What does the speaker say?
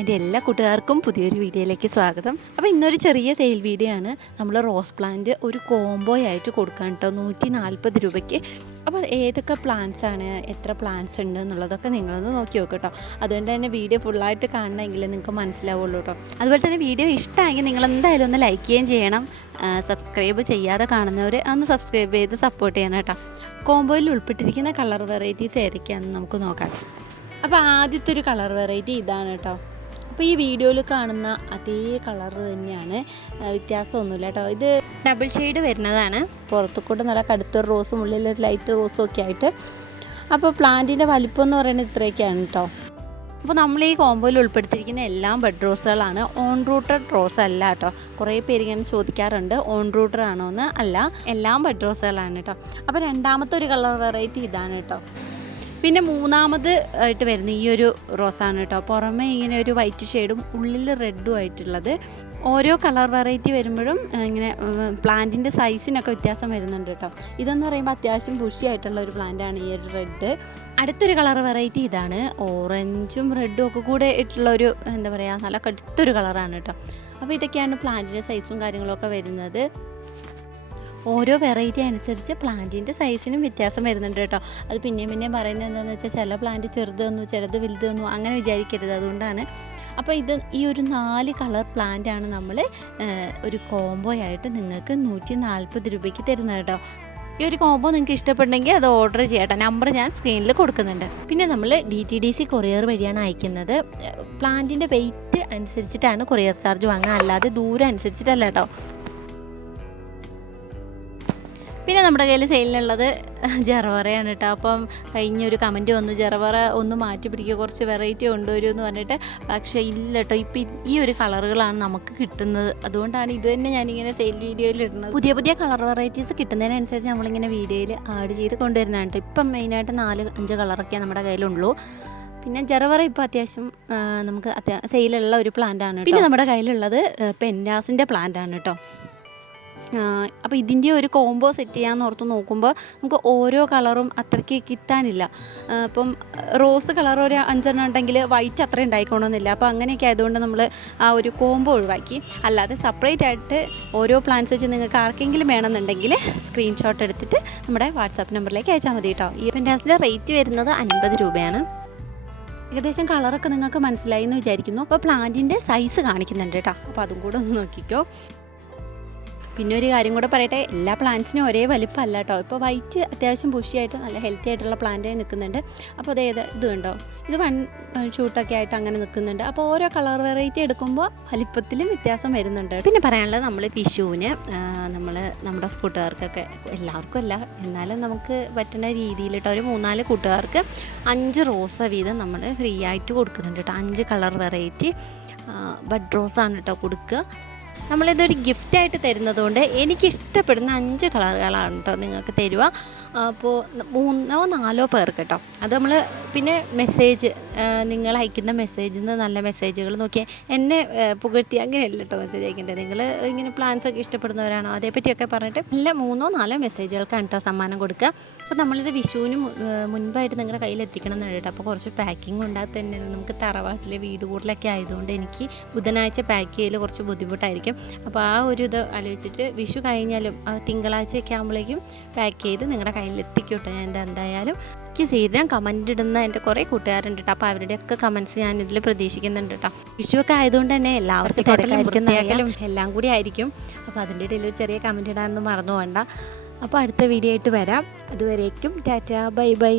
എന്റെ എല്ലാ കൂട്ടുകാർക്കും പുതിയൊരു വീഡിയോയിലേക്ക് സ്വാഗതം. അപ്പോൾ ഇന്നൊരു ചെറിയ സെയിൽ വീഡിയോ ആണ്. നമ്മൾ റോസ് പ്ലാന്റ് ഒരു കോംബോ ആയിട്ട് കൊടുക്കാൻ കേട്ടോ. നൂറ്റി നാൽപ്പത് രൂപയ്ക്ക്. അപ്പോൾ ഏതൊക്കെ പ്ലാന്റ്സ് ആണ് എത്ര പ്ലാന്റ്സ് ഉണ്ട് എന്നുള്ളതൊക്കെ നിങ്ങളൊന്ന് നോക്കി നോക്കുക കേട്ടോ. അതുകൊണ്ട് തന്നെ വീഡിയോ ഫുള്ളായിട്ട് കാണണമെങ്കിൽ നിങ്ങൾക്ക് മനസ്സിലാവുള്ളൂ കേട്ടോ. അതുപോലെ തന്നെ വീഡിയോ ഇഷ്ടമായെങ്കിൽ നിങ്ങൾ എന്തായാലും ഒന്ന് ലൈക്ക് ചെയ്യുകയും ചെയ്യണം. സബ്സ്ക്രൈബ് ചെയ്യാതെ കാണുന്നവർ ഒന്ന് സബ്സ്ക്രൈബ് ചെയ്ത് സപ്പോർട്ട് ചെയ്യണം കേട്ടോ. കോംബോയിൽ ഉൾപ്പെട്ടിരിക്കുന്ന കളർ വെറൈറ്റീസ് ഏതൊക്കെയാണെന്ന് നമുക്ക് നോക്കാം. അപ്പോൾ ആദ്യത്തെ ഒരു കളർ വെറൈറ്റി ഇതാണ് കേട്ടോ. അപ്പോൾ ഈ വീഡിയോയിൽ കാണുന്ന അതേ കളർ തന്നെയാണ്. വ്യത്യാസമൊന്നുമില്ല കേട്ടോ. ഇത് ഡബിൾ ഷെയ്ഡ് വരുന്നതാണ്. പുറത്തു കൂടെ നല്ല കടുത്തൊരു റോസും ഉള്ളിൽ ഒരു ലൈറ്റ് റോസും ഒക്കെ ആയിട്ട്. അപ്പോൾ പ്ലാന്റിന്റെ വലിപ്പം എന്ന് പറയുന്നത് ഇത്രയൊക്കെയാണ് കേട്ടോ. അപ്പോൾ നമ്മൾ ഈ കോമ്പോയിൽ ഉൾപ്പെടുത്തിയിരിക്കുന്ന എല്ലാം ബെഡ് റോസുകളാണ്. ഓൺ റൂട്ടഡ് റോസ് അല്ല കേട്ടോ. കുറേ പേര് ഇങ്ങനെ ചോദിക്കാറുണ്ട്. ഓൺ റൂട്ടർ ആണോ എന്ന് അല്ല. എല്ലാം ബെഡ് റോസുകളാണ് കേട്ടോ. അപ്പോൾ രണ്ടാമത്തെ ഒരു കളർ വെറൈറ്റി ഇതാണ് കേട്ടോ. പിന്നെ മൂന്നാമത് ആയിട്ട് വരുന്ന ഈ ഒരു റോസാണ് കേട്ടോ. പുറമേ ഇങ്ങനെ ഒരു വൈറ്റ് ഷെയ്ഡും ഉള്ളിൽ റെഡും ആയിട്ടുള്ളത്. ഓരോ കളർ വെറൈറ്റി വരുമ്പോഴും ഇങ്ങനെ പ്ലാന്റിന്റെ സൈസിനൊക്കെ വ്യത്യാസം വരുന്നുണ്ട് കേട്ടോ. ഇതെന്ന് പറയുമ്പോൾ അത്യാവശ്യം ബുഷി ആയിട്ടുള്ള ഒരു പ്ലാന്റാണ് ഈ ഒരു റെഡ് അടുത്തൊരു കളർ വെറൈറ്റി ഇതാണ്. ഓറഞ്ചും റെഡും ഒക്കെ കൂടെ ഇട്ടുള്ള ഒരു എന്താ പറയുക നല്ല കടുത്തൊരു കളറാണ് കേട്ടോ. അപ്പോൾ ഇതൊക്കെയാണ് പ്ലാന്റിന്റെ സൈസും കാര്യങ്ങളൊക്കെ വരുന്നത്. ഓരോ വെറൈറ്റി അനുസരിച്ച് പ്ലാന്റിന്റെ സൈസിനും വ്യത്യാസം വരുന്നുണ്ട് കേട്ടോ. അത് പിന്നെയും പിന്നെയും പറയുന്നത് എന്താണെന്ന് വെച്ചാൽ ചില പ്ലാന്റ് ചെറുത് തന്നു ചിലത് വലുത് തന്നു അങ്ങനെ വിചാരിക്കരുത്. അതുകൊണ്ടാണ് അപ്പോൾ ഇത് ഈ ഒരു നാല് കളർ പ്ലാന്റ് ആണ് നമ്മൾ ഒരു കോംബോ ആയിട്ട് നിങ്ങൾക്ക് നൂറ്റി നാൽപ്പത് രൂപയ്ക്ക് തരുന്നത് കേട്ടോ. ഈ ഒരു കോംബോ നിങ്ങൾക്ക് ഇഷ്ടപ്പെട്ടെങ്കിൽ അത് ഓർഡർ ചെയ്യട്ടെ. നമ്പർ ഞാൻ സ്ക്രീനിൽ കൊടുക്കുന്നുണ്ട്. പിന്നെ നമ്മൾ D T D C courier വഴിയാണ് അയക്കുന്നത്. പ്ലാന്റിന്റെ വെയിറ്റ് അനുസരിച്ചിട്ടാണ് കൊറിയർ ചാർജ് വാങ്ങുക. അല്ലാതെ ദൂരം അനുസരിച്ചിട്ടല്ല കേട്ടോ. പിന്നെ നമ്മുടെ കയ്യിൽ സെയിലിനുള്ളത് ജെറവറയാണ് കേട്ടോ. അപ്പം കഴിഞ്ഞൊരു കമന്റ് വന്നു ജെറവറ ഒന്ന് മാറ്റി പിടിക്കുക കുറച്ച് വെറൈറ്റി കൊണ്ടുവരും എന്ന് പറഞ്ഞിട്ട്. പക്ഷേ ഇല്ല കേട്ടോ ഇപ്പം ഈ ഒരു കളറുകളാണ് നമുക്ക് കിട്ടുന്നത്. അതുകൊണ്ടാണ് ഇത് തന്നെ ഞാനിങ്ങനെ സെയിൽ വീഡിയോയിൽ ഇടുന്നത്. പുതിയ പുതിയ കളർ വെറൈറ്റീസ് കിട്ടുന്നതിനനുസരിച്ച് നമ്മളിങ്ങനെ വീഡിയോയിൽ ആഡ് ചെയ്ത് കൊണ്ടുവരുന്നതാണ് കേട്ടോ. ഇപ്പം മെയിനായിട്ട് നാല് അഞ്ച് കളറൊക്കെ നമ്മുടെ കയ്യിലുള്ളൂ. പിന്നെ ജെറവറ ഇപ്പോൾ അത്യാവശ്യം നമുക്ക് അത്യാ സെയിലുള്ള ഒരു പ്ലാന്റ് ആണ് പിന്നെ നമ്മുടെ കയ്യിലുള്ളത് പെൻഡാസിന്റെ പ്ലാന്റ് ആണ് കേട്ടോ. അപ്പോൾ ഇതിന്റെ ഒരു കോംബോ സെറ്റ് ചെയ്യാന്ന് ഓർത്ത് നോക്കുമ്പോൾ നമുക്ക് ഓരോ കളറും അത്രയ്ക്ക് കിട്ടാനില്ല. ഇപ്പം റോസ് കളർ ഒരു അഞ്ചെണ്ണം ഉണ്ടെങ്കിൽ വൈറ്റ് അത്ര ഉണ്ടായിക്കോണമെന്നില്ല അപ്പോൾ അങ്ങനെയൊക്കെ ആയതുകൊണ്ട് നമ്മൾ ആ ഒരു കോംബോ ഒഴിവാക്കി. അല്ലാതെ സെപ്പറേറ്റ് ആയിട്ട് ഓരോ പ്ലാൻസ് വെച്ച് നിങ്ങൾക്ക് ആർക്കെങ്കിലും വേണമെന്നുണ്ടെങ്കിൽ സ്ക്രീൻഷോട്ട് എടുത്തിട്ട് നമ്മുടെ വാട്സാപ്പ് നമ്പറിലേക്ക് അയച്ചാൽ മതി കേട്ടോ ഈ പെന്റാസിന്റെ റേറ്റ് വരുന്നത് അൻപത് രൂപയാണ്. ഏകദേശം കളറൊക്കെ നിങ്ങൾക്ക് മനസ്സിലായി എന്ന് വിചാരിക്കുന്നു. അപ്പോൾ പ്ലാന്റിന്റെ സൈസ് കാണിക്കുന്നുണ്ട് കേട്ടോ അപ്പോൾ അതും കൂടെ ഒന്ന് നോക്കിക്കോ. പിന്നെ ഒരു കാര്യം കൂടെ പറയട്ടെ എല്ലാ പ്ലാന്റ്സിനും ഒരേ വലിപ്പമല്ല കേട്ടോ ഇപ്പോൾ വൈറ്റ് അത്യാവശ്യം പുഷിയായിട്ട് നല്ല ഹെൽത്തി ആയിട്ടുള്ള പ്ലാന്റ് നിൽക്കുന്നുണ്ട്. അപ്പോൾ അത് ഏത് ഇത് കണ്ടോ? ഇത് വൺ ഷൂട്ടൊക്കെ ആയിട്ട് അങ്ങനെ നിൽക്കുന്നുണ്ട്. അപ്പോൾ ഓരോ കളർ വെറൈറ്റി എടുക്കുമ്പോൾ വലിപ്പത്തിലും വ്യത്യാസം വരുന്നുണ്ട്. പിന്നെ പറയാനുള്ളത് നമ്മൾ വിഷുവിന് നമ്മൾ നമ്മുടെ കൂട്ടുകാർക്കൊക്കെ എല്ലാവർക്കും അല്ല എന്നാലും നമുക്ക് പറ്റുന്ന രീതിയിൽ കേട്ടോ ഒരു മൂന്നാൽ കൂട്ടുകാർക്ക് അഞ്ച് റോസ വീതം നമ്മൾ ഫ്രീ ആയിട്ട് കൊടുക്കുന്നുണ്ട് കേട്ടോ അഞ്ച് കളർ വെറൈറ്റി ബഡ് റോസാണ് കേട്ടോ കൊടുക്കുക. നമ്മളിതൊരു ഗിഫ്റ്റായിട്ട് തരുന്നതുകൊണ്ട് എനിക്ക് ഇഷ്ടപ്പെടുന്ന അഞ്ച് കളറുകളാണ് കേട്ടോ നിങ്ങൾക്ക് തരുക. അപ്പോൾ മൂന്നോ നാലോ പേർക്ക് കേട്ടോ അത് നമ്മൾ പിന്നെ മെസ്സേജ് നിങ്ങൾ അയക്കുന്ന മെസ്സേജിൽ നിന്ന് നല്ല മെസ്സേജുകൾ നോക്കിയാൽ എന്നെ പുകഴ്ത്തി. അങ്ങനെയല്ല കേട്ടോ മെസ്സേജ് അയക്കേണ്ടത് നിങ്ങൾ ഇങ്ങനെ പ്ലാൻസ് ഒക്കെ ഇഷ്ടപ്പെടുന്നവരാണോ? അതേപ്പറ്റിയൊക്കെ പറഞ്ഞിട്ട് നല്ല മൂന്നോ നാലോ മെസ്സേജുകൾക്കാണ് കേട്ടോ സമ്മാനം കൊടുക്കുക. അപ്പോൾ നമ്മളിത് വിഷുവിന് മുൻപായിട്ട് നിങ്ങളുടെ കയ്യിൽ എത്തിക്കണം എന്ന് കേട്ടോ. അപ്പോൾ കുറച്ച് പാക്കിംഗ് ഉണ്ടാകത്ത് തന്നെ നമുക്ക് തറവാട്ടിലെ വീട് കൂടുതലൊക്കെ ആയതുകൊണ്ട് എനിക്ക് ബുധനാഴ്ച പാക്ക് ചെയ്യൽ കുറച്ച് ബുദ്ധിമുട്ടായിരിക്കും. അപ്പോൾ ആ ഒരു ഇത് ആലോചിച്ചിട്ട് വിഷു കഴിഞ്ഞാലും തിങ്കളാഴ്ചയൊക്കെ ആകുമ്പോഴേക്കും പാക്ക് ചെയ്ത് നിങ്ങളുടെ കയ്യിൽ എത്തിക്കോട്ടെ ഞാൻ. എന്താ എന്തായാലും എനിക്ക് സ്ഥിരം കമന്റ് ഇടുന്ന എന്റെ കുറേ കൂട്ടുകാരുണ്ട് കേട്ടോ അപ്പോൾ അവരുടെയൊക്കെ കമൻസ് ഞാൻ ഇതിൽ പ്രതീക്ഷിക്കുന്നുണ്ട് കേട്ടോ വിഷുവൊക്കെ ആയതുകൊണ്ട് തന്നെ എല്ലാവർക്കും തിരക്കായിരിക്കും എല്ലാം കൂടി ആയിരിക്കും. അപ്പോൾ അതിന്റെ ഇടയിൽ ഒരു ചെറിയ കമന്റ് ഇടാനൊന്നും മറന്നു വേണ്ട അപ്പോൾ അടുത്ത വീഡിയോ ആയിട്ട് വരാം. അതുവരേക്കും ടാറ്റ ബൈ ബൈ.